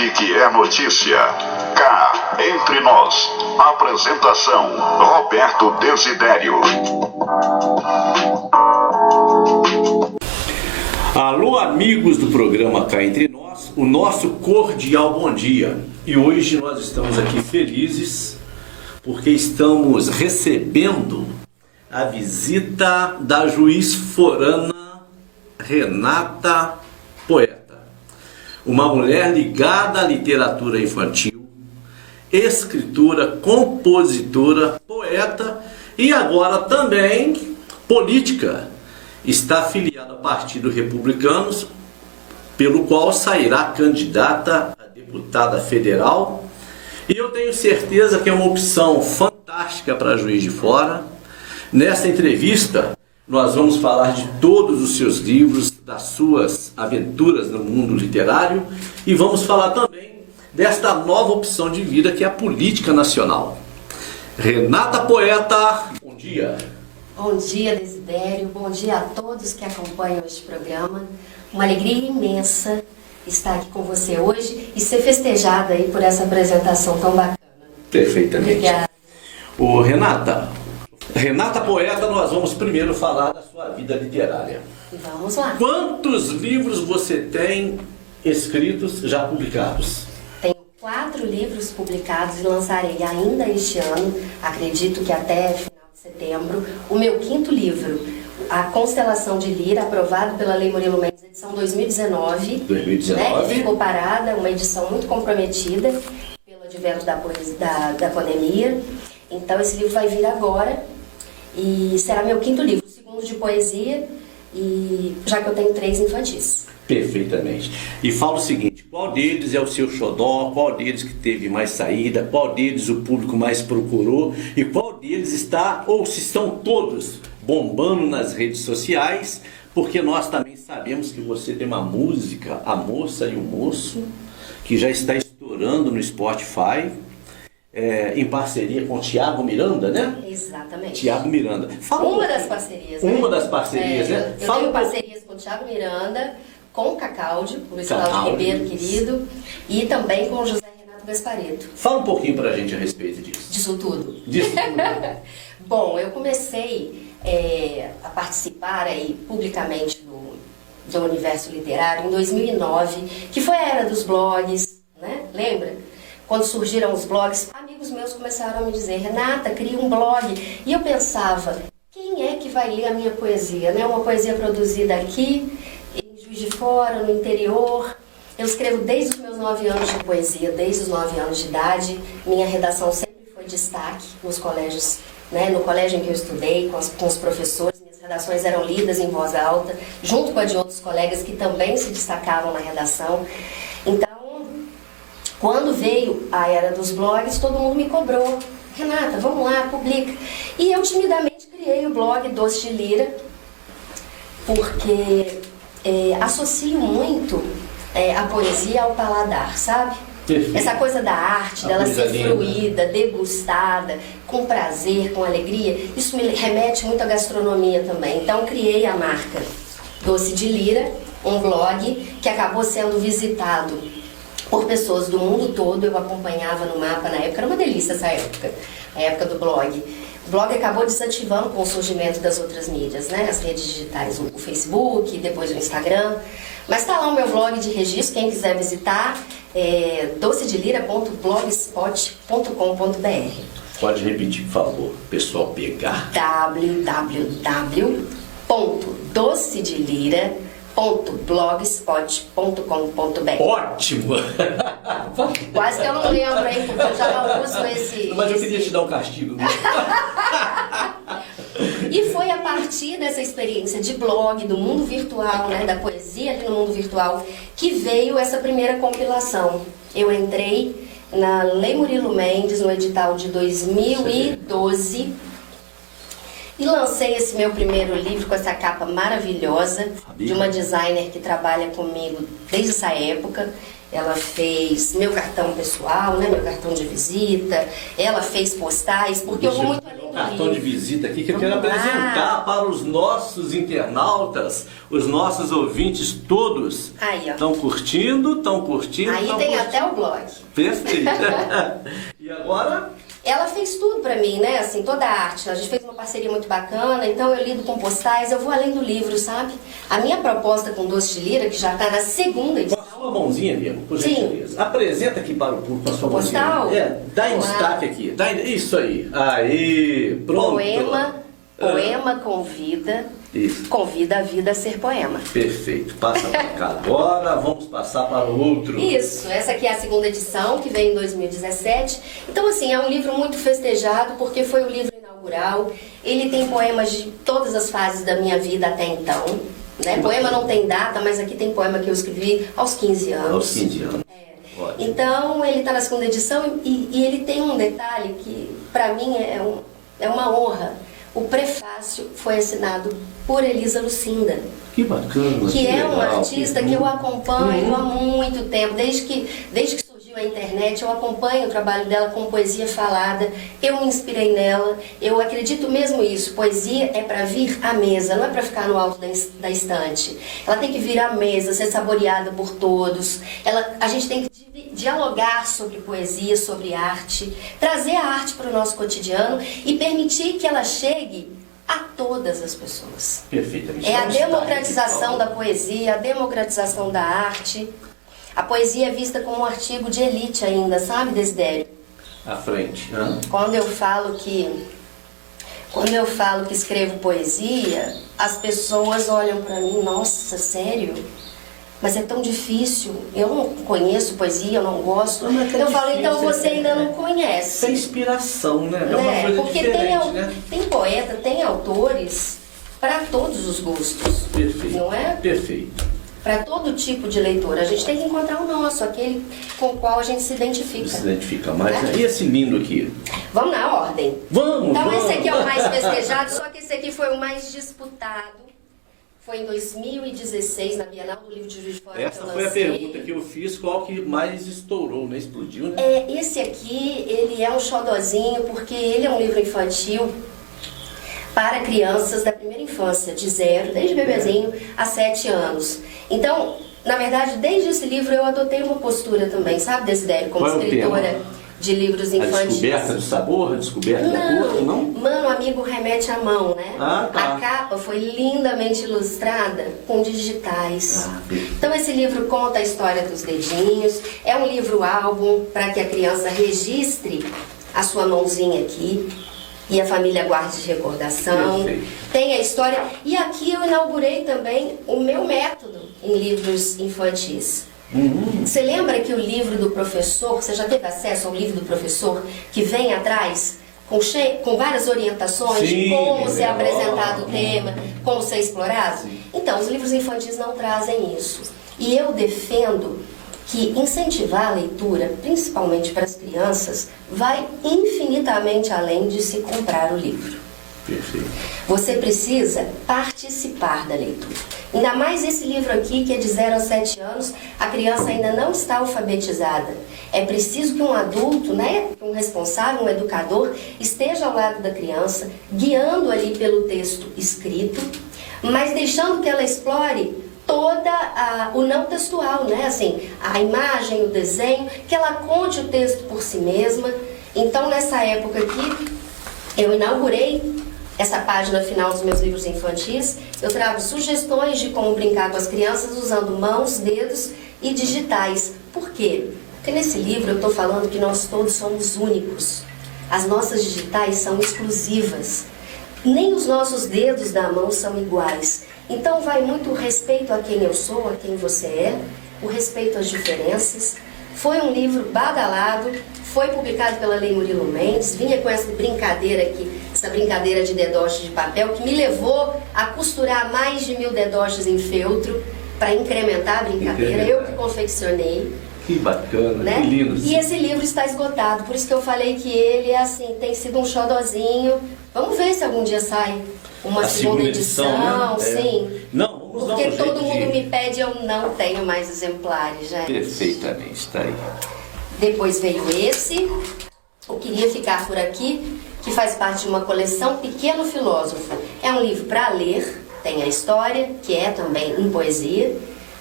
gente que é notícia. Cá, entre nós. Apresentação: Roberto Desidério. Alô, amigos do programa Cá Entre Nós, o nosso cordial bom dia. E hoje nós estamos aqui felizes porque estamos recebendo a visita da juiz forana Renata Poeta, uma mulher ligada à literatura infantil, escritora, compositora, poeta e agora também política. Está afiliada ao Partido Republicanos, pelo qual sairá candidata a deputada federal. E eu tenho certeza que é uma opção fantástica para Juiz de Fora. Nessa entrevista, nós vamos falar de todos os seus livros, das suas aventuras no mundo literário e vamos falar também desta nova opção de vida que é a política nacional. Renata Poeta, bom dia. Bom dia, Desidério. Bom dia a todos que acompanham este programa. Uma alegria imensa estar aqui com você hoje e ser festejada aí por essa apresentação tão bacana. Perfeitamente. Obrigada. Ô, Renata Poeta, nós vamos primeiro falar da sua vida literária. Vamos lá. Quantos livros você tem escritos já publicados? Tenho 4 livros publicados e lançarei ainda este ano, acredito que até final de setembro, o meu 5º livro, A Constelação de Lira, aprovado pela Lei Murilo Mendes, edição 2019. 2019. Né, que ficou parada, uma edição muito comprometida pelo advento da pandemia. Então esse livro vai vir agora e será meu 5º livro, o 2º de poesia, e já que eu tenho 3 infantis. Perfeitamente. E fala o seguinte, qual deles é o seu xodó, qual deles que teve mais saída, qual deles o público mais procurou e qual deles está, ou se estão todos, bombando nas redes sociais, porque nós também sabemos que você tem uma música, A Moça e o Moço, que já está estourando no Spotify, em parceria com o Thiago Miranda, né? Exatamente. Thiago Miranda. Fala Uma das parcerias, né? Uma das parcerias, né? Eu tenho parcerias com o Thiago Miranda, com o Cacaudio, o Luiz Cláudio Ribeiro, querido, e também com o José Renato Gasparetto. Fala um pouquinho pra gente a respeito disso. Disso tudo. Disso tudo. Bom, eu comecei a participar aí publicamente do universo literário em 2009, que foi a era dos blogs, né? Lembra? Quando surgiram os blogs, amigos meus começaram a me dizer, Renata, cria um blog. E eu pensava, quem é que vai ler a minha poesia? Né? Uma poesia produzida aqui, em Juiz de Fora, no interior. Eu escrevo desde os meus 9 anos de poesia, desde os 9 anos de idade. Minha redação sempre foi destaque nos colégios, né? No colégio em que eu estudei, com os professores. Minhas redações eram lidas em voz alta, junto com a de outros colegas que também se destacavam na redação. Então, quando veio a era dos blogs, todo mundo me cobrou. Renata, vamos lá, publica. E eu timidamente criei o blog Doce de Lira, porque associo muito a poesia ao paladar, sabe? Perfeito. Essa coisa da arte, dela ser fruída, degustada, com prazer, com alegria, isso me remete muito à gastronomia também. Então criei a marca Doce de Lira, um blog que acabou sendo visitado por pessoas do mundo todo. Eu acompanhava no mapa na época, era uma delícia essa época, a época do blog. O blog acabou desativando com o surgimento das outras mídias, né? As redes digitais, o Facebook, depois o Instagram. Mas está lá o meu blog de registro, quem quiser visitar, docedelira.blogspot.com.br. Pode repetir, por favor, pessoal pegar. www.docedelira.blogspot.com.br. Ótimo! Quase que eu não lembro, hein, porque eu já não uso esse... Mas eu queria te dar um castigo. E foi a partir dessa experiência de blog, do mundo virtual, né, da poesia ali no mundo virtual, que veio essa primeira compilação. Eu entrei na Lei Murilo Mendes, no edital de 2012, e lancei esse meu primeiro livro com essa capa maravilhosa, de uma designer que trabalha comigo desde essa época. Ela fez meu cartão pessoal, né, meu cartão de visita, ela fez postais, porque eu vou muito além do cartão livro. de visita aqui que eu Vamos quero lá. apresentar para os nossos internautas, os nossos ouvintes todos. Aí, ó. Estão curtindo, Aí tão tem curtindo. até o blog. Perfeito. E agora? Ela fez tudo pra mim, né? Assim, toda a arte. A gente fez uma parceria muito bacana, então eu lido com postais, eu vou além do livro, sabe? A minha proposta com Doce de Lira, que já tá na segunda edição. Com a sua mãozinha, amigo, por Sim. gentileza. Apresenta aqui para o público a sua Postal? mãozinha. Dá em Vamos lá. destaque aqui. Isso aí. Aí, pronto. Poema convida. Isso. Convida a vida a ser poema. Perfeito. Passa para cá. Agora vamos passar para o outro. Isso, essa aqui é a segunda edição, que veio em 2017. Então, assim, é um livro muito festejado, porque foi o livro inaugural. Ele tem poemas de todas as fases da minha vida até então. Né? Poema não tem data, mas aqui tem poema que eu escrevi aos 15 anos. Aos 15 anos. Ótimo. Então, ele está na segunda edição e ele tem um detalhe que, para mim, é uma honra. O prefácio foi assinado por Elisa Lucinda, Que bacana. que é uma legal. artista que eu acompanho há muito tempo, desde que surgiu a internet, eu acompanho o trabalho dela com poesia falada, eu me inspirei nela, eu acredito mesmo isso, poesia é para vir à mesa, não é para ficar no alto da estante. Ela tem que vir à mesa, ser saboreada por todos, a gente tem que dialogar sobre poesia, sobre arte, trazer a arte para o nosso cotidiano e permitir que ela chegue a todas as pessoas. Perfeitamente. É a Vamos estar democratização aqui, da poesia, a democratização da arte. A poesia é vista como um artigo de elite ainda, sabe, Desidério? à frente. Hã? Quando eu falo que escrevo poesia, as pessoas olham para mim, nossa, sério? Mas é tão difícil, eu não conheço poesia, eu não gosto. Mas é Eu falo, então difícil, você ainda não conhece. Isso é inspiração, né? É uma Né? coisa Porque diferente, né? tem poeta, tem autores para todos os gostos. Perfeito. Não é? Perfeito. Para todo tipo de leitor. A gente tem que encontrar o nosso, aquele com o qual a gente se identifica. Se identifica mais. Né? E esse lindo aqui? Vamos na ordem. Vamos, Então vamos. esse aqui é o mais festejado, só que esse aqui foi o mais disputado. Foi em 2016, na Bienal do Livro de Juiz de Fora. que Essa eu foi a lancei. pergunta que eu fiz, qual que mais estourou, né? Explodiu, né? Esse aqui, ele é um xodozinho, porque ele é um livro infantil para crianças da primeira infância, de 0, desde bebezinho, a 7 anos. Então, na verdade, desde esse livro eu adotei uma postura também, sabe, Desidério, como Qual é o escritora tema? de livros A infantis. descoberta do sabor, a descoberta da cor, não? Mano, amigo, remete à mão, né? Ah, tá. A capa foi lindamente ilustrada com digitais. Ah, perfeito. Então esse livro conta a história dos dedinhos, é um livro-álbum para que a criança registre a sua mãozinha aqui e a família guarde de recordação. Perfeito. Tem a história. E aqui eu inaugurei também o meu método em livros infantis. Você lembra que o livro do professor, você já teve acesso ao livro do professor, que vem atrás com várias orientações de Sim, como ser legal. apresentado o tema, como ser explorado? Então, os livros infantis não trazem isso. E eu defendo que incentivar a leitura, principalmente para as crianças, vai infinitamente além de se comprar o livro. Perfeito. Você precisa participar da leitura. Ainda mais esse livro aqui, que é de 0 a 7 anos, a criança ainda não está alfabetizada. É preciso que um adulto, né, um responsável, um educador, esteja ao lado da criança, guiando ali pelo texto escrito, mas deixando que ela explore o não textual, né? Assim, a imagem, o desenho, que ela conte o texto por si mesma. Então, nessa época aqui, eu inaugurei essa página final dos meus livros infantis. Eu trago sugestões de como brincar com as crianças usando mãos, dedos e digitais. Por quê? Porque nesse livro eu estou falando que nós todos somos únicos. As nossas digitais são exclusivas. Nem os nossos dedos da mão são iguais. Então vai muito o respeito a quem eu sou, a quem você é, o respeito às diferenças. Foi um livro badalado, foi publicado pela Lei Murilo Mendes, vinha com essa brincadeira aqui, essa brincadeira de dedoches de papel, que me levou a costurar mais de 1000 dedoches em feltro para incrementar a brincadeira. Eu que confeccionei. Que bacana, Né? que lindo. E esse livro está esgotado, por isso que eu falei que ele é assim, tem sido um xodozinho. Vamos ver se algum dia sai uma A segunda edição, né? sim. Não, vamos dar um Porque jeito todo mundo de... me pede, eu não tenho mais exemplares, gente. Perfeitamente, está aí. Depois veio esse, O Queria Ficar Por Aqui, que faz parte de uma coleção Pequeno Filósofo. É um livro para ler, tem a história, que é também em poesia.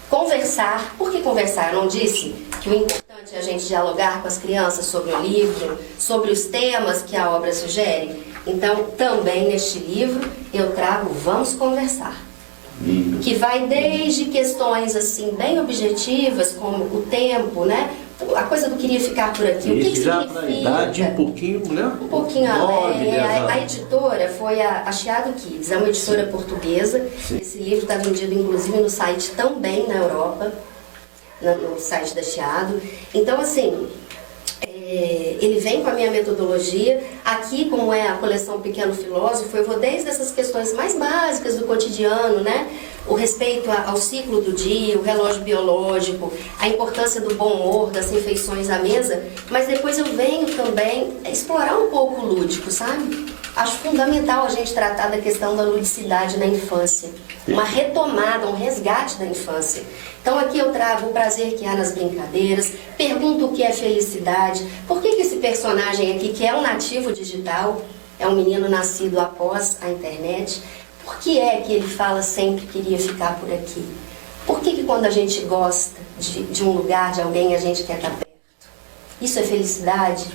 Conversar, por que conversar? Eu não disse que o importante é a gente dialogar com as crianças sobre o livro, sobre os temas que a obra sugere? Então, também neste livro, eu trago Vamos Conversar, que vai desde questões assim bem objetivas, como o tempo, né? A coisa do Queria Ficar Por Aqui, o que já significa? para idade um pouquinho, né? Um pouquinho além. A editora foi a Chiado Kids, é uma editora portuguesa. Sim. Esse livro está vendido inclusive no site também na Europa, no site da Chiado. Então, assim, ele vem com a minha metodologia. Aqui, como é a coleção Pequeno Filósofo, eu vou desde essas questões mais básicas do cotidiano, né? O respeito ao ciclo do dia, o relógio biológico, a importância do bom humor, das refeições à mesa, mas depois eu venho também explorar um pouco o lúdico, sabe? Acho fundamental a gente tratar da questão da ludicidade na infância, uma retomada, um resgate da infância. Então aqui eu trago o prazer que há nas brincadeiras, pergunto o que é felicidade, por que esse personagem aqui, que é um nativo digital, é um menino nascido após a internet, por que é que ele fala sempre queria ficar por aqui? Por que quando a gente gosta de um lugar, de alguém, a gente quer estar perto? Isso é felicidade?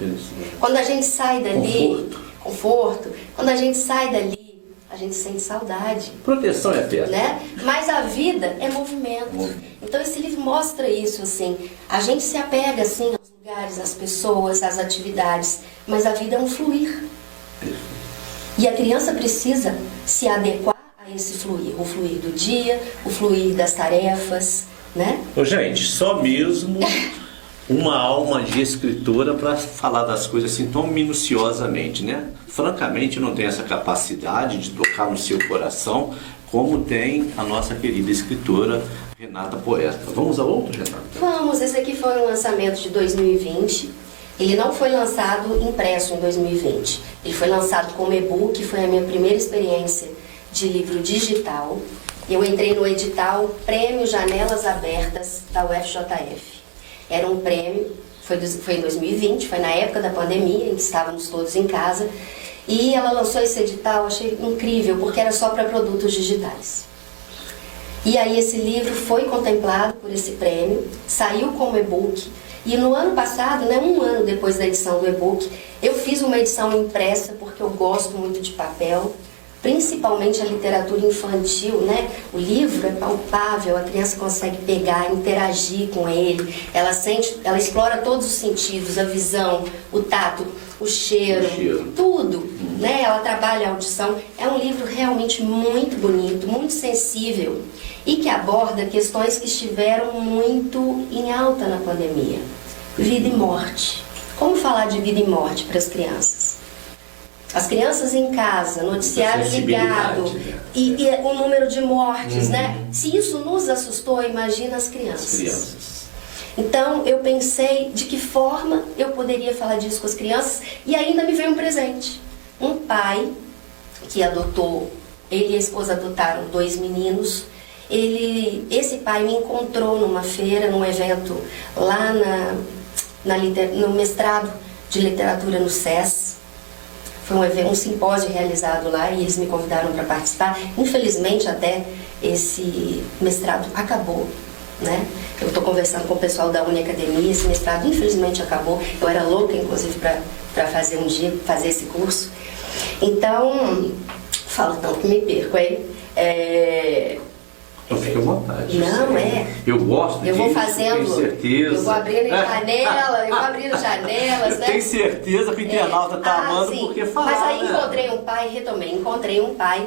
Quando a gente sai dali, conforto. Quando a gente sai dali, a gente sente saudade. Proteção é perto. Né? Mas a vida é movimento. Então esse livro mostra isso, assim. A gente se apega, assim, aos lugares, às pessoas, às atividades. Mas a vida é um fluir. E a criança precisa se adequar a esse fluir. O fluir do dia, o fluir das tarefas, né? Ô, gente, só mesmo uma alma de escritora para falar das coisas assim tão minuciosamente, né? Francamente, não tenho essa capacidade de tocar no seu coração como tem a nossa querida escritora Renata Poeta. Vamos a outro, Renata? Vamos, esse aqui foi um lançamento de 2020. Ele não foi lançado impresso em 2020. Ele foi lançado como e-book, foi a minha primeira experiência de livro digital. Eu entrei no edital Prêmio Janelas Abertas da UFJF. Era um prêmio, foi em 2020, foi na época da pandemia, em que estávamos todos em casa. E ela lançou esse edital, achei incrível, porque era só para produtos digitais. E aí esse livro foi contemplado por esse prêmio, saiu como e-book. E no ano passado, né, um ano depois da edição do e-book, eu fiz uma edição impressa, porque eu gosto muito de papel, principalmente a literatura infantil, né? O livro é palpável, a criança consegue pegar, interagir com ele, ela explora todos os sentidos, a visão, o tato, o cheiro, tudo, né? Ela trabalha a audição. É um livro realmente muito bonito, muito sensível e que aborda questões que estiveram muito em alta na pandemia. Vida e morte. Como falar de vida e morte para as crianças? As crianças em casa, noticiário ligado e o número de mortes, né? Se isso nos assustou, imagina as crianças. Então, eu pensei de que forma eu poderia falar disso com as crianças e ainda me veio um presente. Um pai que adotou, ele e a esposa adotaram 2 meninos. Esse pai me encontrou numa feira, num evento lá no mestrado de literatura no SES. Foi um simpósio realizado lá e eles me convidaram para participar. Infelizmente, até esse mestrado acabou, né? Eu estou conversando com o pessoal da Uniacademia, esse mestrado infelizmente acabou. Eu era louca, inclusive, para fazer um dia, fazer esse curso. Então, falo tanto que me perco, hein? Então fica à vontade. Não, Eu gosto disso, eu vou fazendo, tenho certeza. Eu vou abrindo janelas, né? Tenho certeza que o internauta está amando sim. porque fala. Mas aí né? encontrei um pai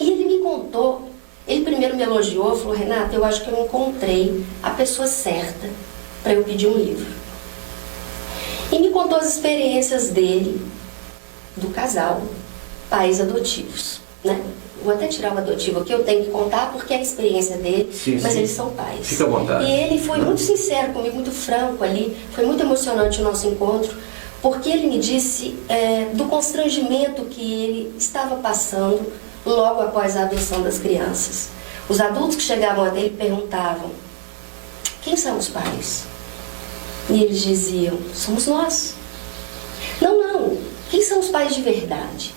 e ele me contou, ele primeiro me elogiou, falou: Renata, eu acho que eu encontrei a pessoa certa para eu pedir um livro. E me contou as experiências dele, do casal, pais adotivos, né? Vou até tirar o adotivo aqui, eu tenho que contar porque é a experiência dele, mas eles são pais. Fica à vontade. E ele foi muito sincero comigo, muito franco ali, foi muito emocionante o nosso encontro, porque ele me disse do constrangimento que ele estava passando logo após a adoção das crianças. Os adultos que chegavam até ele perguntavam: quem são os pais? E eles diziam: somos nós. Quem são os pais de verdade?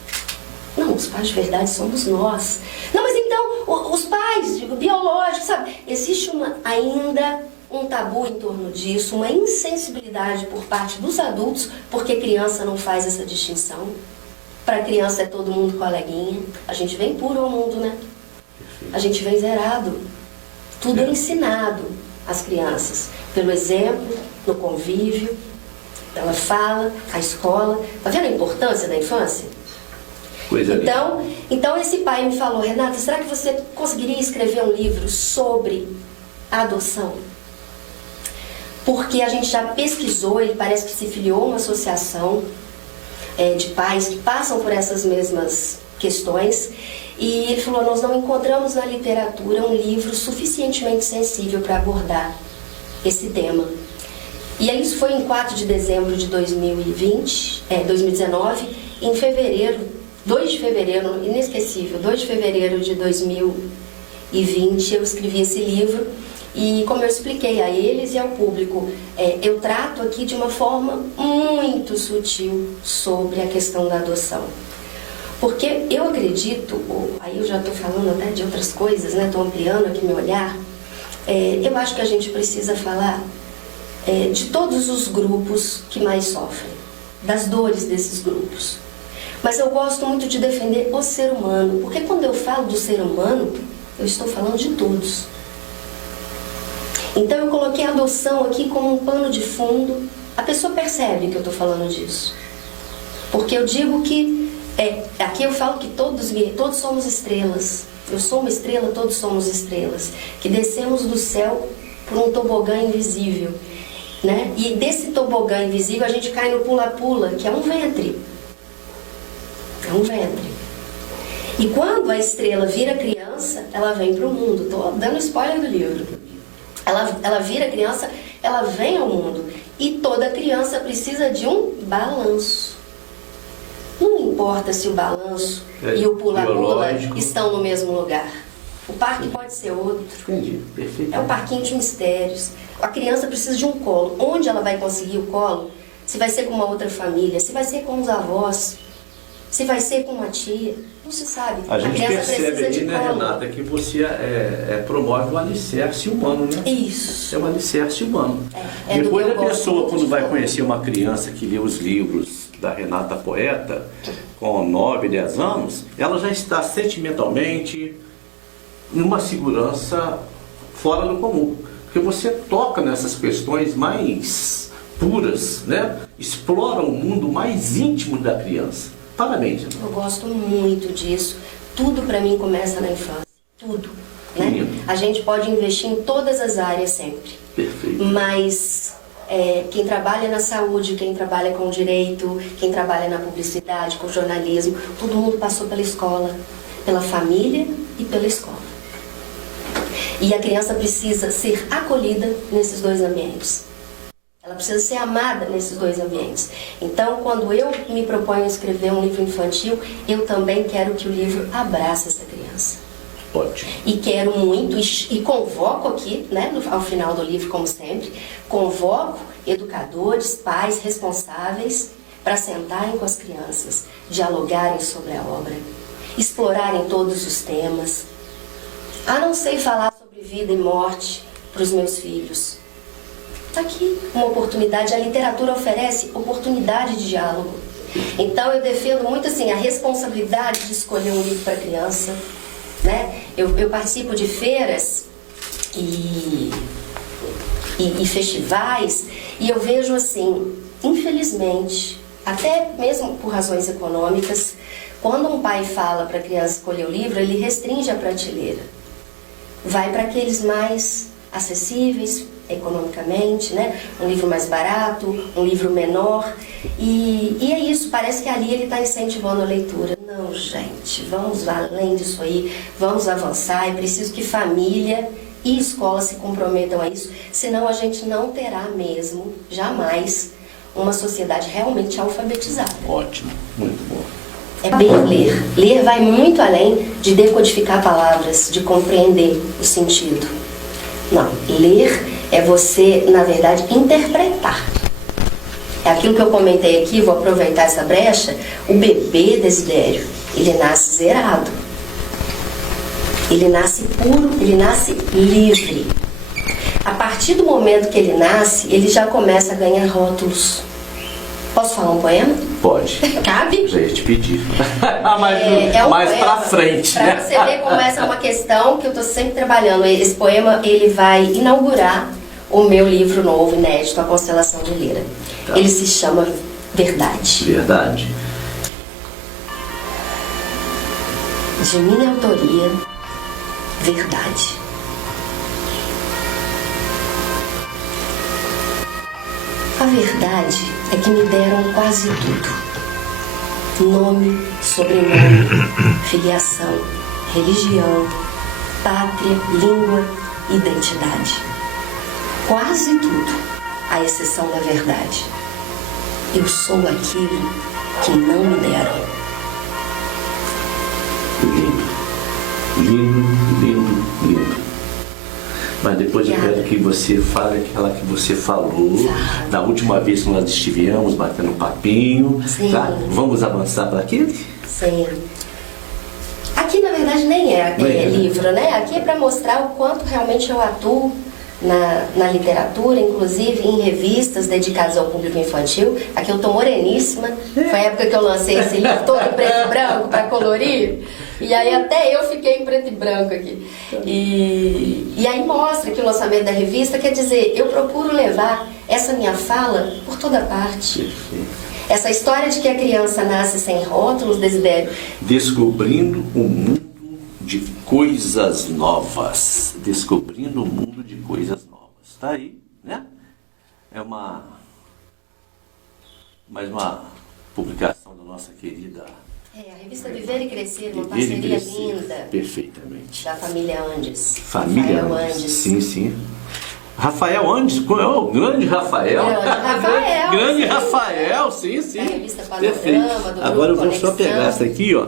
Não, os pais de verdade somos nós. Não, mas então, os pais biológicos, sabe? Existe ainda um tabu em torno disso, uma insensibilidade por parte dos adultos, porque criança não faz essa distinção. Para criança é todo mundo coleguinha. A gente vem puro ao mundo, né? A gente vem zerado. Tudo é ensinado às crianças, pelo exemplo, no convívio, pela fala, a escola. Tá vendo a importância da infância? Então esse pai me falou: Renata, será que você conseguiria escrever um livro sobre a adoção? Porque a gente já pesquisou, ele parece que se filiou a uma associação de pais que passam por essas mesmas questões. E ele falou: nós não encontramos na literatura um livro suficientemente sensível para abordar esse tema. E aí isso foi em 4 de dezembro de 2019, em fevereiro, 2 de fevereiro, inesquecível, 2 de fevereiro de 2020, eu escrevi esse livro. E como eu expliquei a eles e ao público, eu trato aqui de uma forma muito sutil sobre a questão da adoção. Porque eu acredito, aí eu já estou falando até de outras coisas, né? Estou ampliando aqui meu olhar. Eu acho que a gente precisa falar de todos os grupos que mais sofrem, das dores desses grupos. Mas eu gosto muito de defender o ser humano, porque quando eu falo do ser humano, eu estou falando de todos. Então eu coloquei a adoção aqui como um pano de fundo. A pessoa percebe que eu estou falando disso. Porque eu digo que, aqui eu falo que todos somos estrelas. Eu sou uma estrela, todos somos estrelas. Que descemos do céu por um tobogã invisível. Né? E desse tobogã invisível a gente cai no pula-pula, que é um ventre. É um ventre. E quando a estrela vira criança, ela vem para o mundo. Estou dando spoiler do livro. Ela vira criança, ela vem ao mundo. E toda criança precisa de um balanço. Não importa se o balanço e o pula-pula estão no mesmo lugar. O parque pode ser outro. Entendi, perfeito. É um parquinho de mistérios. A criança precisa de um colo. Onde ela vai conseguir o colo? Se vai ser com uma outra família, se vai ser com os avós, se vai ser com uma tia, não se sabe. A gente percebe aí, né, colo. Renata, que você promove o alicerce humano, né? Isso. É um alicerce humano. Depois a pessoa, quando vai conhecer uma criança que lê os livros da Renata Poeta, com 9, 10 anos, ela já está sentimentalmente numa segurança fora do comum. Porque você toca nessas questões mais puras, né? Explora o mundo mais íntimo da criança. Parabéns. Eu gosto muito disso. Tudo para mim começa na infância. Tudo. Né? A gente pode investir em todas as áreas sempre. Perfeito. Mas quem trabalha na saúde, quem trabalha com direito, quem trabalha na publicidade, com jornalismo, todo mundo passou pela escola, pela família e pela escola. E a criança precisa ser acolhida nesses dois ambientes. Ela precisa ser amada nesses dois ambientes. Então, quando eu me proponho a escrever um livro infantil, eu também quero que o livro abrace essa criança. Ótimo. E quero muito, e convoco aqui, né, ao final do livro, como sempre, convoco educadores, pais responsáveis para sentarem com as crianças, dialogarem sobre a obra, explorarem todos os temas. Não sei falar sobre vida e morte para os meus filhos. Está aqui uma oportunidade, a literatura oferece oportunidade de diálogo. Então eu defendo muito assim a responsabilidade de escolher um livro para criança, né? Eu participo de feiras e festivais e eu vejo assim, infelizmente, até mesmo por razões econômicas, quando um pai fala para a criança escolher o livro, ele restringe a prateleira. Vai para aqueles mais acessíveis economicamente, né? Um livro mais barato, um livro menor. E é isso, parece que ali ele está incentivando a leitura. Não, gente, vamos além disso aí, vamos avançar. É preciso que família e escola se comprometam a isso, senão a gente não terá mesmo, jamais, uma sociedade realmente alfabetizada. Ótimo, muito bom. É bem ler. Ler vai muito além de decodificar palavras, de compreender o sentido. Não, ler é você, na verdade, interpretar. É aquilo que eu comentei aqui, vou aproveitar essa brecha. O bebê Desidério, ele nasce zerado. Ele nasce puro, ele nasce livre. A partir do momento que ele nasce, ele já começa a ganhar rótulos. Posso falar um poema? Pode. Cabe? Já ia te pedir. Mais pra frente, pra né? você ver como essa é uma questão que eu estou sempre trabalhando. Esse poema, ele vai inaugurar o meu livro novo, inédito, A Constelação de Lira. Tá. Ele se chama Verdade. Verdade. De minha autoria, Verdade. A verdade é que me deram quase tudo. Nome, sobrenome, filiação, religião, pátria, língua, identidade. Quase tudo, à exceção da verdade. Eu sou aquilo que não me deram. Lindo. Mas depois eu quero que você fale aquela que você falou da última vez que nós estivemos batendo um papinho. Sim. Tá? Vamos avançar para aquele? Sim. Aqui, na verdade, nem é livro, né? Aqui é para mostrar o quanto realmente eu atuo na literatura, inclusive em revistas dedicadas ao público infantil. Aqui eu tô moreníssima. Foi a época que eu lancei esse livro todo em preto e branco para colorir. E aí até eu fiquei em preto e branco aqui. E aí mostra que o lançamento da revista, quer dizer, eu procuro levar essa minha fala por toda parte. Essa história de que a criança nasce sem rótulos, Desidério. Descobrindo o mundo de coisas novas. Descobrindo o mundo de coisas novas. Tá aí, né? É mais uma publicação da nossa querida... A revista Viver e Crescer, uma Viver e parceria Crescer. linda. Perfeitamente. Da família Andes. Família Rafael Andes. Sim. Rafael Andes, o grande Rafael. Rafael. Grande Sim. Rafael, sim. Da revista Panorama, Perfeito. do Agora eu vou Grupo só pegar Conexão. essa aqui, ó.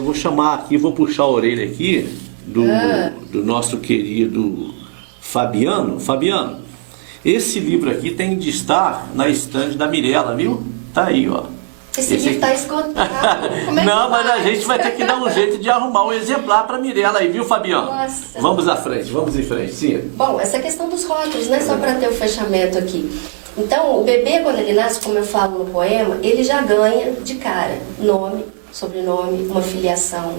Vou chamar aqui, vou puxar a orelha aqui do nosso querido Fabiano. Fabiano, esse livro aqui tem de estar na estande da Mirella, viu? Tá aí, ó. Esse livro está esgotado. Como é que Não, mas a faz? gente vai ter que dar um jeito de arrumar um exemplar para Mirella aí, viu, Fabiano? Nossa. Vamos em frente, sim. Bom, essa questão dos rótulos, né? Só para ter o fechamento aqui. Então, o bebê, quando ele nasce, como eu falo no poema, ele já ganha de cara nome, sobrenome, uma filiação,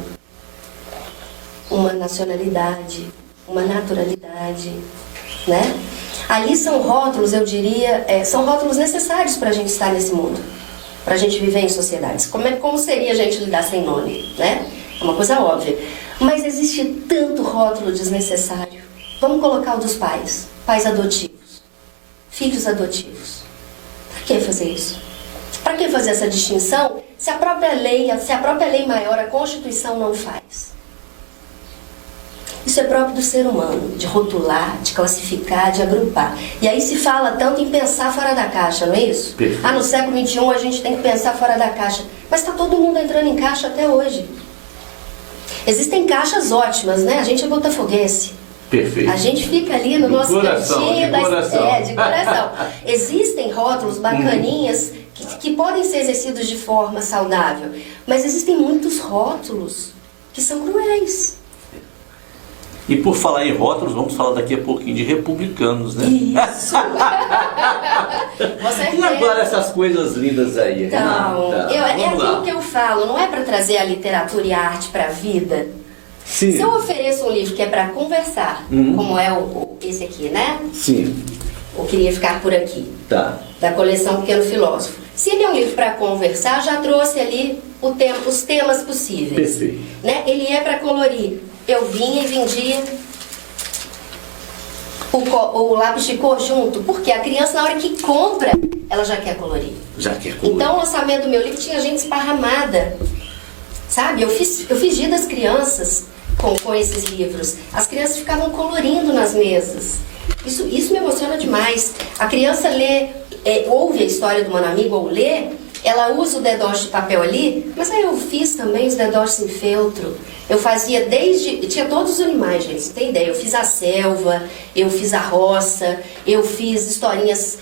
uma nacionalidade, uma naturalidade, né? Ali são rótulos, eu diria, são rótulos necessários para a gente estar nesse mundo, para a gente viver em sociedades. Como seria a gente lidar sem nome, né? É uma coisa óbvia. Mas existe tanto rótulo desnecessário. Vamos colocar o dos pais. Pais adotivos. Filhos adotivos. Para que fazer isso? Para que fazer essa distinção se a própria lei maior, a Constituição, não faz? Isso é próprio do ser humano, de rotular, de classificar, de agrupar. E aí se fala tanto em pensar fora da caixa, não é isso? Perfeito. No século XXI a gente tem que pensar fora da caixa. Mas está todo mundo entrando em caixa até hoje. Existem caixas ótimas, né? A gente é botafoguense. Perfeito. A gente fica ali no nosso cantinho de coração. de coração. Existem rótulos bacaninhas que podem ser exercidos de forma saudável. Mas existem muitos rótulos que são cruéis. E por falar em rótulos, vamos falar daqui a pouquinho de republicanos, né? Isso! Você E agora essas coisas lindas aí? Então, Renata? é Vamos aquilo lá. que eu falo, não é para trazer a literatura e a arte para a vida. Sim. Se eu ofereço um livro que é para conversar, como é esse aqui, né? Sim, Eu queria ficar por aqui, tá. da coleção Pequeno Filósofo. Se ele é um livro para conversar, já trouxe ali os temas possíveis. Perfeito. Né? Ele é para colorir. Eu vinha e vendia o lápis de cor junto, porque a criança, na hora que compra, ela já quer colorir. Já que é coisa. Então, o lançamento do meu livro tinha gente esparramada, sabe? Eu fiz dia das crianças com esses livros. As crianças ficavam colorindo nas mesas. Isso me emociona demais. A criança ouve a história do Mano Amigo ou lê, ela usa o dedócio de papel ali, mas aí eu fiz também os dedócios em feltro. Eu fazia tinha todos os animais, gente, você tem ideia? Eu fiz a selva, eu fiz a roça, eu fiz historinhas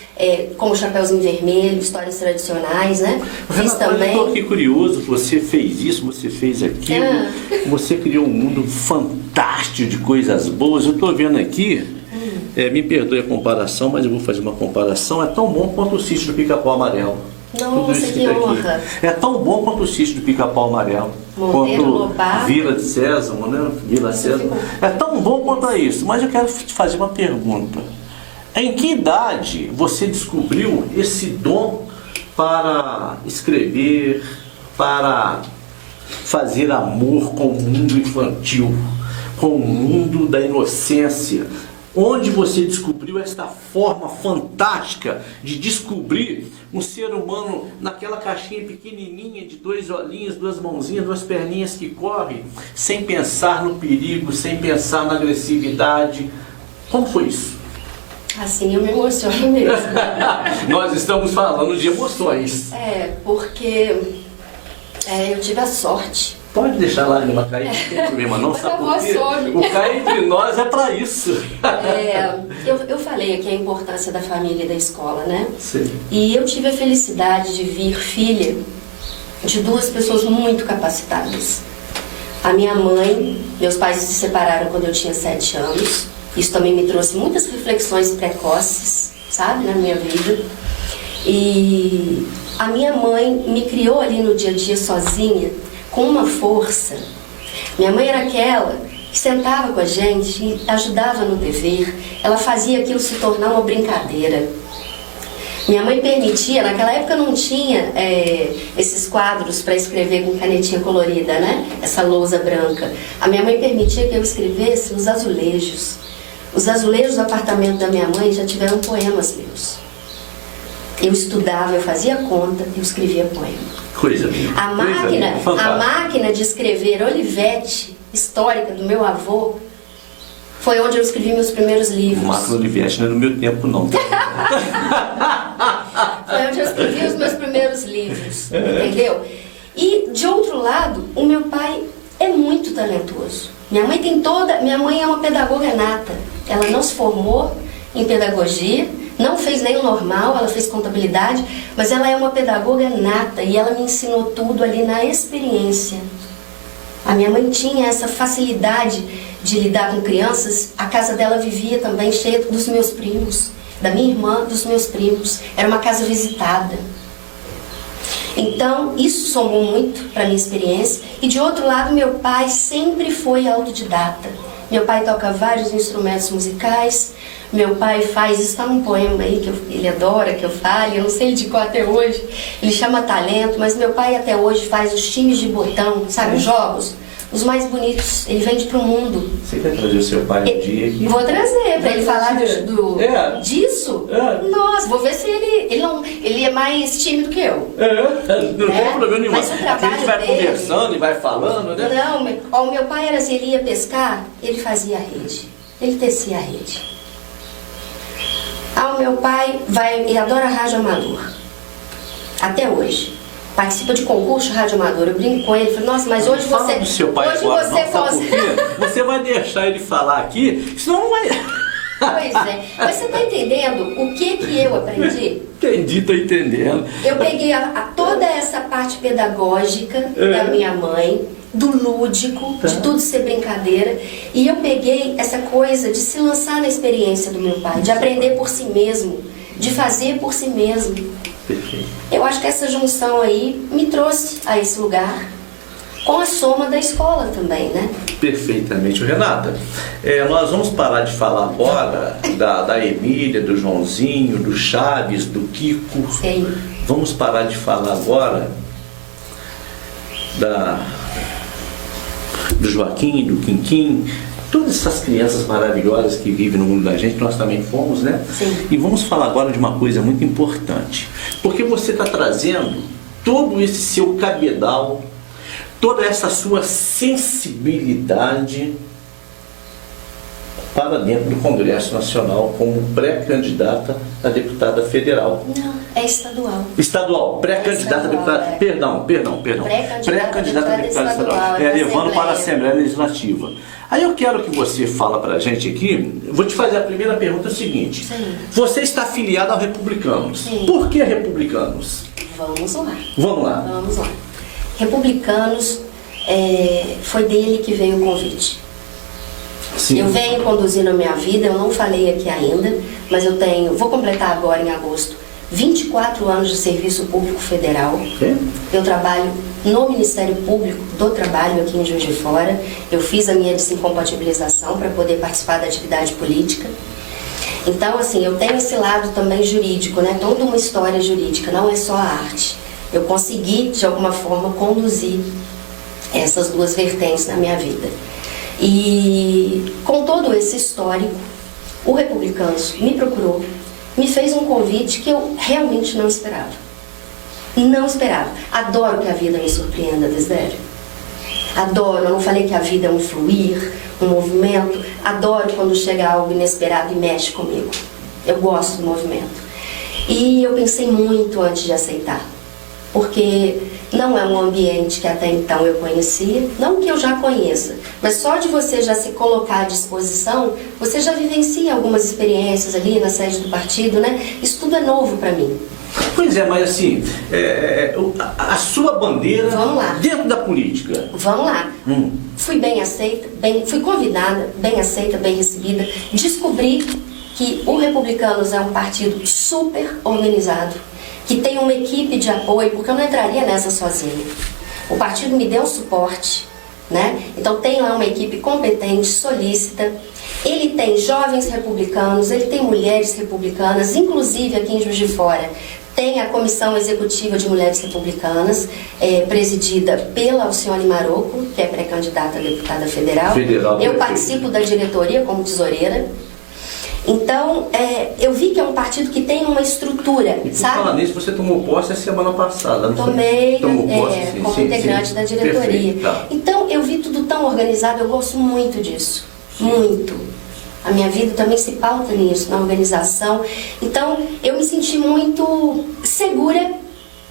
como Chapeuzinho Vermelho, histórias tradicionais, né? Fiz também. Eu estou aqui curioso, você fez isso, você fez aquilo, você criou um mundo fantástico de coisas boas. Eu estou vendo aqui, me perdoe a comparação, mas eu vou fazer uma comparação, é tão bom quanto o sítio do Pica-Pau Amarelo. Nossa, que honra! É tão bom quanto o sítio do Pica-Pau Amarelo. Monteiro Lobato. Vila de Sésamo, né? Vila Sésamo. É tão bom quanto isso. Mas eu quero te fazer uma pergunta. Em que idade você descobriu esse dom para escrever, para fazer amor com o mundo infantil, com o mundo da inocência? Onde você descobriu esta forma fantástica de descobrir um ser humano naquela caixinha pequenininha de 2 olhinhos, 2 mãozinhas, 2 perninhas que corre, sem pensar no perigo, sem pensar na agressividade? Como foi isso? Assim, eu me emociono mesmo. Nós estamos falando de emoções. Porque eu tive a sorte. Pode deixar a lágrima cair, não tem problema não, sabe por quê? O cair entre nós é para isso. Eu falei aqui a importância da família e da escola, né? Sim. E eu tive a felicidade de vir filha de 2 pessoas muito capacitadas. A minha mãe, meus pais se separaram quando eu tinha 7 anos. Isso também me trouxe muitas reflexões precoces, sabe, na minha vida. E a minha mãe me criou ali no dia a dia sozinha, com uma força. Minha mãe era aquela que sentava com a gente e ajudava no dever. Ela fazia aquilo se tornar uma brincadeira. Minha mãe permitia, naquela época não tinha esses quadros para escrever com canetinha colorida, né? Essa lousa branca. A minha mãe permitia que eu escrevesse nos azulejos. Os azulejos do apartamento da minha mãe já tiveram poemas meus. Eu estudava, eu fazia conta, eu escrevia poema. Coisa minha. A máquina de escrever Olivetti, histórica do meu avô, foi onde eu escrevi meus primeiros livros. Máquina Olivetti não é no meu tempo, não. Foi onde eu escrevi os meus primeiros livros, entendeu? E, de outro lado, o meu pai é muito talentoso. Minha mãe é uma pedagoga nata. Ela não se formou em pedagogia, não fez nem o normal, ela fez contabilidade, mas ela é uma pedagoga nata e ela me ensinou tudo ali na experiência. A minha mãe tinha essa facilidade de lidar com crianças. A casa dela vivia também cheia dos meus primos, da minha irmã, dos meus primos. Era uma casa visitada. Então, isso somou muito para a minha experiência. E de outro lado, meu pai sempre foi autodidata. Meu pai toca vários instrumentos musicais. Meu pai faz, isso está num poema aí que ele adora que eu fale, eu não sei de qual até hoje. Ele chama Talento, mas meu pai até hoje faz os times de botão, sabe, os jogos, os mais bonitos. Ele vende para o mundo. Você quer trazer o seu pai um dia aqui? Vou trazer, para ele falar disso. Nossa, vou ver se ele é mais tímido que eu. Não tem problema nenhum. Mas o trabalho a gente vai conversando e vai falando, né? Não, o meu pai era assim, ele ia pescar, ele fazia a rede. Ele tecia a rede. O meu pai ele adora rádio amador. Até hoje. Participa de concurso rádio amador. Eu brinco com ele, falo, nossa, mas hoje você... do seu pai hoje agora, você não, sabe por quê? Você vai deixar ele falar aqui, senão não vai... Pois é. Mas você está entendendo o que eu aprendi? Entendi, tô entendendo. Eu peguei toda essa parte pedagógica da minha mãe, do lúdico, de tudo ser brincadeira, e eu peguei essa coisa de se lançar na experiência do meu pai, de aprender por si mesmo, de fazer por si mesmo. Perfeito. Eu acho que essa junção aí me trouxe a esse lugar, com a soma da escola também, né? Perfeitamente. Renata, nós vamos parar de falar agora da Emília, do Joãozinho, do Chaves, do Kiko. Sim. Vamos parar de falar agora do Joaquim, do Quinquim, todas essas crianças maravilhosas que vivem no mundo da gente, nós também fomos, né? Sim. E vamos falar agora de uma coisa muito importante, porque você está trazendo todo esse seu cabedal, toda essa sua sensibilidade para dentro do Congresso Nacional como pré-candidata a deputada federal. Não, é estadual. Estadual, pré-candidata a deputada... Perdão. Pré-candidata a deputada estadual. Levando para a Assembleia Legislativa. Aí eu quero que você fala para a gente aqui, vou te fazer a primeira pergunta seguinte. Sim. Você está afiliado ao Republicanos. Sim. Por que Republicanos? Vamos lá. Vamos lá. Republicanos, foi dele que veio o convite. Sim. Eu venho conduzindo a minha vida, eu não falei aqui ainda, mas vou completar agora em agosto, 24 anos de serviço público federal. Eu trabalho no Ministério Público do Trabalho aqui em Juiz de Fora. Eu fiz a minha desincompatibilização para poder participar da atividade política. Então, assim, eu tenho esse lado também jurídico, né? Toda uma história jurídica, não é só a arte. Eu consegui, de alguma forma, conduzir essas duas vertentes na minha vida. E com todo esse histórico, o Republicanos me procurou, me fez um convite que eu realmente não esperava. Não esperava. Adoro que a vida me surpreenda, Desidério. Adoro, eu não falei que a vida é um fluir, um movimento. Adoro quando chega algo inesperado e mexe comigo. Eu gosto do movimento. E eu pensei muito antes de aceitar, porque não é um ambiente que até então eu conhecia, não que eu já conheça, mas só de você já se colocar à disposição, você já vivencia algumas experiências ali na sede do partido, né? Isso tudo é novo para mim. Pois é, mas assim, a sua bandeira dentro da política. Vamos lá. Fui bem aceita, fui convidada, bem aceita, bem recebida. Descobri que o Republicanos é um partido super organizado, que tem uma equipe de apoio, porque eu não entraria nessa sozinha. O partido me deu suporte, né? Então tem lá uma equipe competente, solícita. Ele tem jovens republicanos, ele tem mulheres republicanas, inclusive aqui em Juiz de Fora tem a Comissão Executiva de Mulheres Republicanas, presidida pela Alcione Marocco, que é pré-candidata a deputada federal. Eu participo da diretoria como tesoureira. Então, eu vi que é um partido que tem uma estrutura, e por sabe? falar nisso, você tomou posse a semana passada, não Tomei, tomou posse, como integrante da diretoria. Perfeito, tá. Então, eu vi tudo tão organizado, eu gosto muito disso, muito. A minha vida também se pauta nisso, na organização. Então, eu me senti muito segura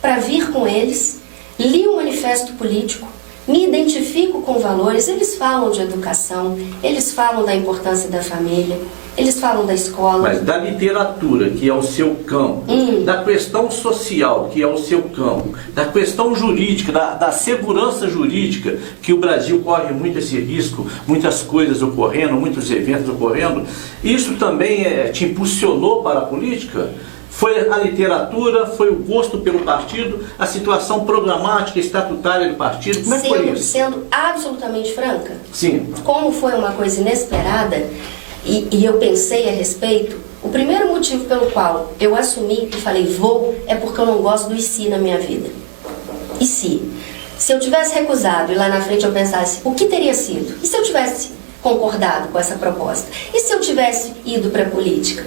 para vir com eles, li o manifesto político, me identifico com valores, eles falam de educação, eles falam da importância da família, eles falam da escola. Mas da literatura, que é o seu campo, da questão social, que é o seu campo, da questão jurídica, da segurança jurídica, que o Brasil corre muito esse risco, muitas coisas ocorrendo, muitos eventos ocorrendo, isso também te impulsionou para a política? Foi a literatura, foi o gosto pelo partido, a situação programática, estatutária do partido? Como é que foi isso? Sendo absolutamente franca, sim. Como foi uma coisa inesperada, e eu pensei a respeito, o primeiro motivo pelo qual eu assumi e falei vou, é porque eu não gosto do e se na minha vida. E se? Se eu tivesse recusado e lá na frente eu pensasse, o que teria sido? E se eu tivesse concordado com essa proposta? E se eu tivesse ido para a política?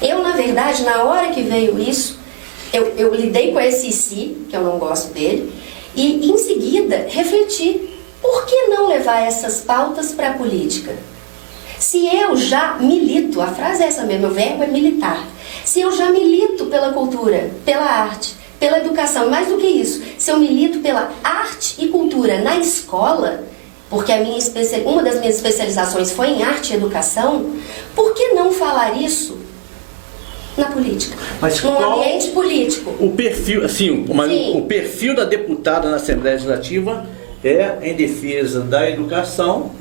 Eu, na verdade, na hora que veio isso, eu lidei com esse e se, que eu não gosto dele, e em seguida refleti, por que não levar essas pautas para a política? Se eu já milito, a frase é essa mesmo, o verbo é militar. Se eu já milito pela cultura, pela arte, pela educação, e mais do que isso, se eu milito pela arte e cultura na escola, porque uma das minhas especializações foi em arte e educação, por que não falar isso na política? Mas no ambiente político? O perfil, assim, o perfil da deputada na Assembleia Legislativa é em defesa da educação.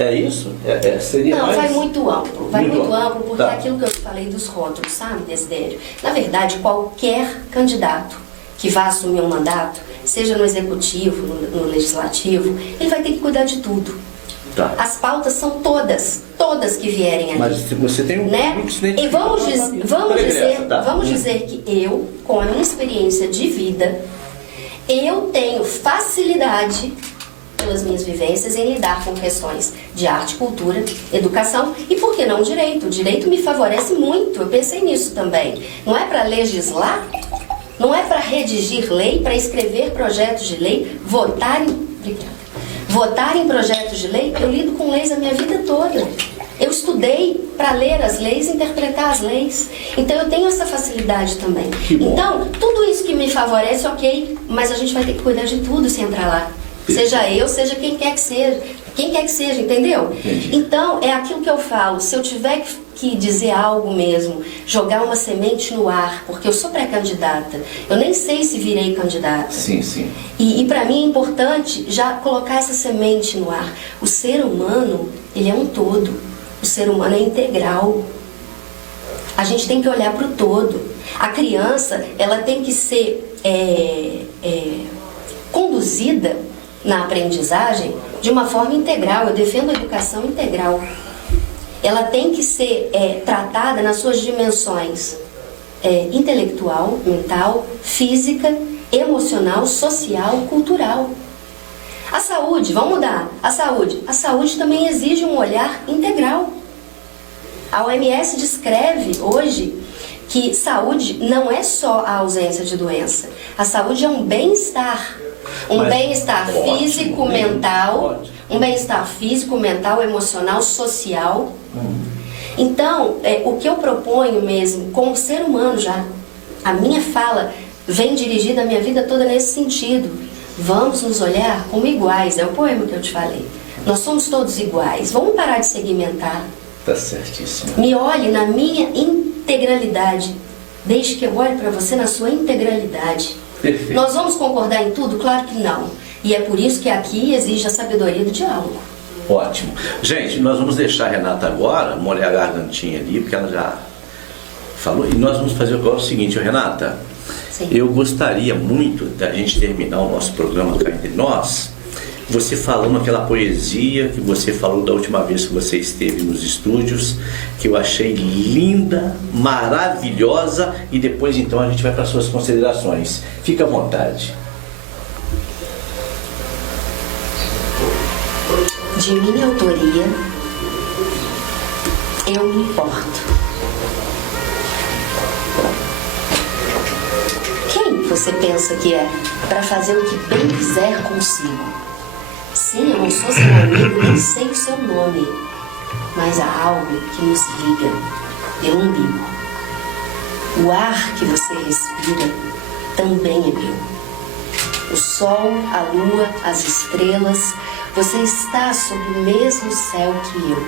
É isso? Seria não, mais... vai muito amplo. Vai muito amplo, porque tá. É aquilo que eu falei dos rótulos, sabe, Desidério? Na verdade, qualquer candidato que vá assumir um mandato, seja no executivo, no legislativo, ele vai ter que cuidar de tudo. Tá. As pautas são todas que vierem ali. Mas se você tem um... né? E vamos dizer que eu, com a minha experiência de vida, eu tenho facilidade pelas minhas vivências em lidar com questões de arte, cultura, educação e, por que não, direito. O direito me favorece muito, eu pensei nisso também. Não é para legislar, não é para redigir lei, para escrever projetos de lei, votar em projetos de lei. Eu lido com leis a minha vida toda. estudei para ler as leis, interpretar as leis. Então eu tenho essa facilidade também. Então, tudo isso que me favorece, ok, mas a gente vai ter que cuidar de tudo se entrar lá. Seja eu, seja quem quer que seja. Quem quer que seja, entendeu? Entendi. Então, é aquilo que eu falo. Se eu tiver que dizer algo mesmo, jogar uma semente no ar, porque eu sou pré-candidata, eu nem sei se virei candidata. Sim, sim. E para mim é importante já colocar essa semente no ar. O ser humano, ele é um todo. O ser humano é integral. A gente tem que olhar para o todo. A criança, ela tem que ser conduzida na aprendizagem de uma forma integral. Eu defendo a educação integral. Ela tem que ser tratada nas suas dimensões intelectual, mental, física, emocional, social, cultural. A saúde, vamos mudar. A saúde também exige um olhar integral. A OMS descreve hoje que saúde não é só a ausência de doença. A saúde é um bem-estar. Um bem-estar físico, mental, um bem-estar físico, mental, emocional, social. Então, o que eu proponho mesmo, como ser humano já, a minha fala vem dirigida a minha vida toda nesse sentido. Vamos nos olhar como iguais, é o poema que eu te falei. Nós somos todos iguais, vamos parar de segmentar. Tá certíssimo. Me olhe na minha integralidade, desde que eu olhe para você na sua integralidade. Perfeito. Nós vamos concordar em tudo? Claro que não. E é por isso que aqui exige a sabedoria do diálogo. Ótimo. Gente, nós vamos deixar a Renata agora molhar a gargantinha ali, porque ela já falou. E nós vamos fazer agora o seguinte, Renata. Sim. Eu gostaria muito da gente terminar o nosso programa cá entre nós, você falando aquela poesia que você falou da última vez que você esteve nos estúdios, que eu achei linda, maravilhosa, e depois então a gente vai para as suas considerações. Fica à vontade. De minha autoria, eu me importo. Quem você pensa que é para fazer o que bem quiser consigo? Sim, eu não sou seu amigo, nem sei o seu nome, mas há algo que nos liga pelo umbigo. O ar que você respira também é meu. O sol, a lua, as estrelas, você está sob o mesmo céu que eu.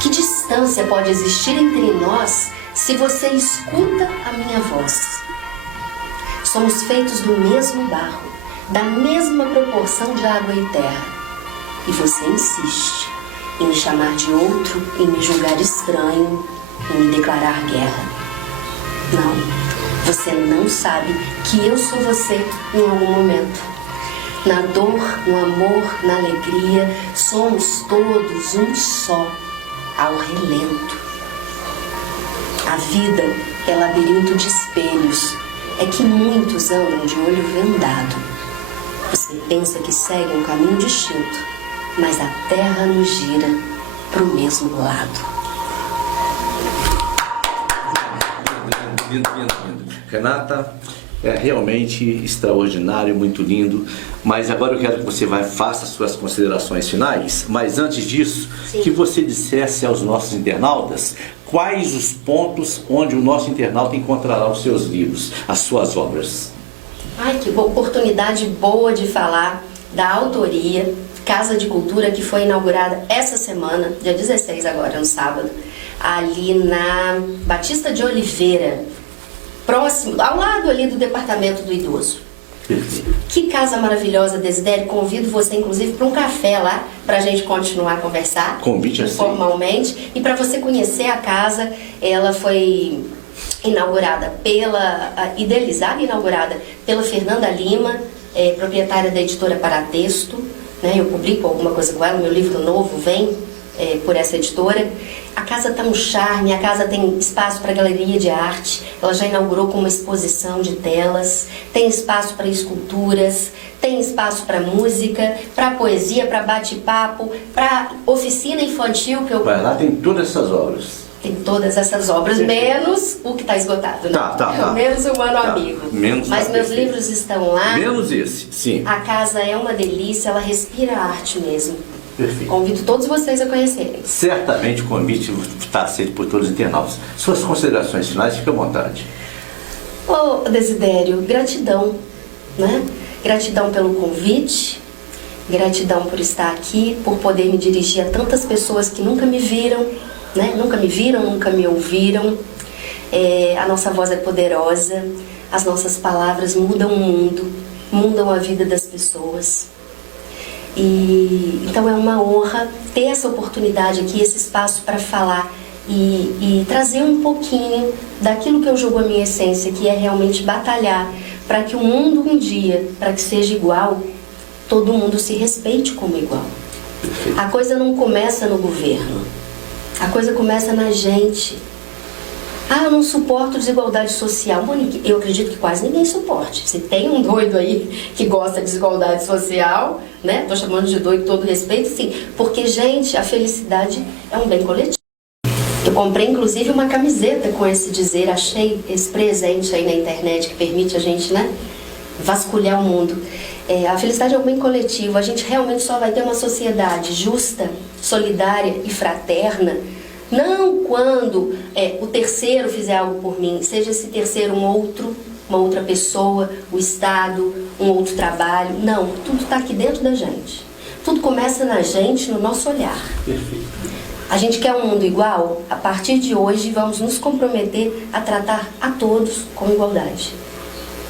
Que distância pode existir entre nós se você escuta a minha voz? Somos feitos do mesmo barro, da mesma proporção de água e terra. E você insiste em me chamar de outro, em me julgar estranho, em me declarar guerra. Não, você não sabe que eu sou você em algum momento. Na dor, no amor, na alegria, somos todos um só, ao relento. A vida é labirinto de espelhos, é que muitos andam de olho vendado. Você pensa que segue um caminho distinto, mas a terra nos gira para o mesmo lado. Lindo. Renata, é realmente extraordinário, muito lindo. Mas agora eu quero que você faça as suas considerações finais. Mas antes disso, Sim. que você dissesse aos nossos internautas quais os pontos onde o nosso internauta encontrará os seus livros, as suas obras. Ai, que oportunidade boa de falar da autoria Casa de Cultura, que foi inaugurada essa semana, dia 16 agora, no sábado, ali na Batista de Oliveira, próximo, ao lado ali do Departamento do Idoso. Perfeito. Que casa maravilhosa, Desidério. Convido você, inclusive, para um café lá, para a gente continuar a conversar. Convite assim. Formalmente. E para você conhecer a casa, ela foi inaugurada idealizada e inaugurada pela Fernanda Lima, proprietária da editora Paratexto, né? Eu publico alguma coisa com ela, meu livro novo vem por essa editora. A casa está um charme, a casa tem espaço para galeria de arte, ela já inaugurou com uma exposição de telas, tem espaço para esculturas, tem espaço para música, para poesia, para bate-papo, para oficina infantil que eu... Vai lá, tem todas essas obras. Tem todas essas obras, menos o que está esgotado, né? Tá. Menos o Humano Amigo. Mas meus perfeito. livros estão lá. Menos esse, sim. A casa é uma delícia, ela respira arte mesmo. Perfeito. Convido todos vocês a conhecerem. Certamente o convite está aceito por todos os internautas. Suas considerações finais, fique à vontade. Ô, Desidério, gratidão, né? Gratidão pelo convite, gratidão por estar aqui, por poder me dirigir a tantas pessoas que nunca me viram, né? Nunca me ouviram. A nossa voz é poderosa, as nossas palavras mudam o mundo, mudam a vida das pessoas. E então é uma honra ter essa oportunidade aqui, esse espaço para falar e trazer um pouquinho daquilo que eu jogo a minha essência, que é realmente batalhar para que o mundo um dia, para que seja igual, todo mundo se respeite como igual. A coisa não começa no governo, a coisa começa na gente. Eu não suporto desigualdade social. Monique, eu acredito que quase ninguém suporte. Se tem um doido aí que gosta de desigualdade social, né? Tô chamando de doido com todo respeito, sim. Porque, gente, a felicidade é um bem coletivo. Eu comprei, inclusive, uma camiseta com esse dizer. Achei esse presente aí na internet que permite a gente, né, vasculhar o mundo. A felicidade é um bem coletivo. A gente realmente só vai ter uma sociedade justa, solidária e fraterna não quando o terceiro fizer algo por mim, seja esse terceiro uma outra pessoa, o Estado, um outro trabalho. Não, tudo está aqui dentro da gente. Tudo começa na gente, no nosso olhar. Perfeito. A gente quer um mundo igual? A partir de hoje vamos nos comprometer a tratar a todos com igualdade.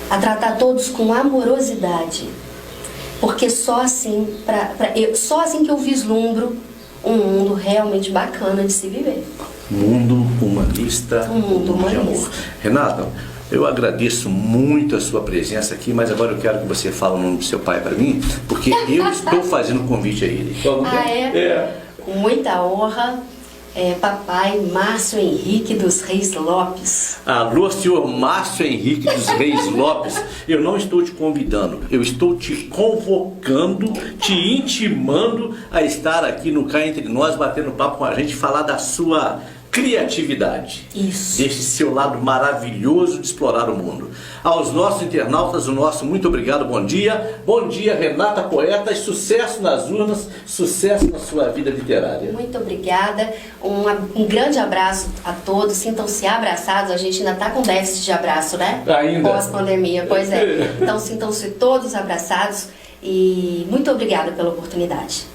A tratar todos com amorosidade. Porque só assim que eu vislumbro um mundo realmente bacana de se viver. Mundo humanista, Um mundo de amor. humanista. Renata, eu agradeço muito a sua presença aqui, mas agora eu quero que você fale o nome do seu pai para mim, porque eu estou fazendo um convite a ele. Com muita honra. Papai Márcio Henrique dos Reis Lopes. Alô, senhor Márcio Henrique dos Reis Lopes. Eu não estou te convidando, eu estou te convocando, te intimando a estar aqui no Cá Entre Nós, batendo papo com a gente, falar da sua criatividade. Isso. Desse seu lado maravilhoso de explorar o mundo. Aos nossos internautas, o nosso muito obrigado, bom dia. Bom dia, Renata Poeta, e sucesso nas urnas, sucesso na sua vida literária. Muito obrigada, um grande abraço a todos, sintam-se abraçados, a gente ainda está com déficit de abraço, né? Ainda. Pós-pandemia, pois é. Então sintam-se todos abraçados e muito obrigada pela oportunidade.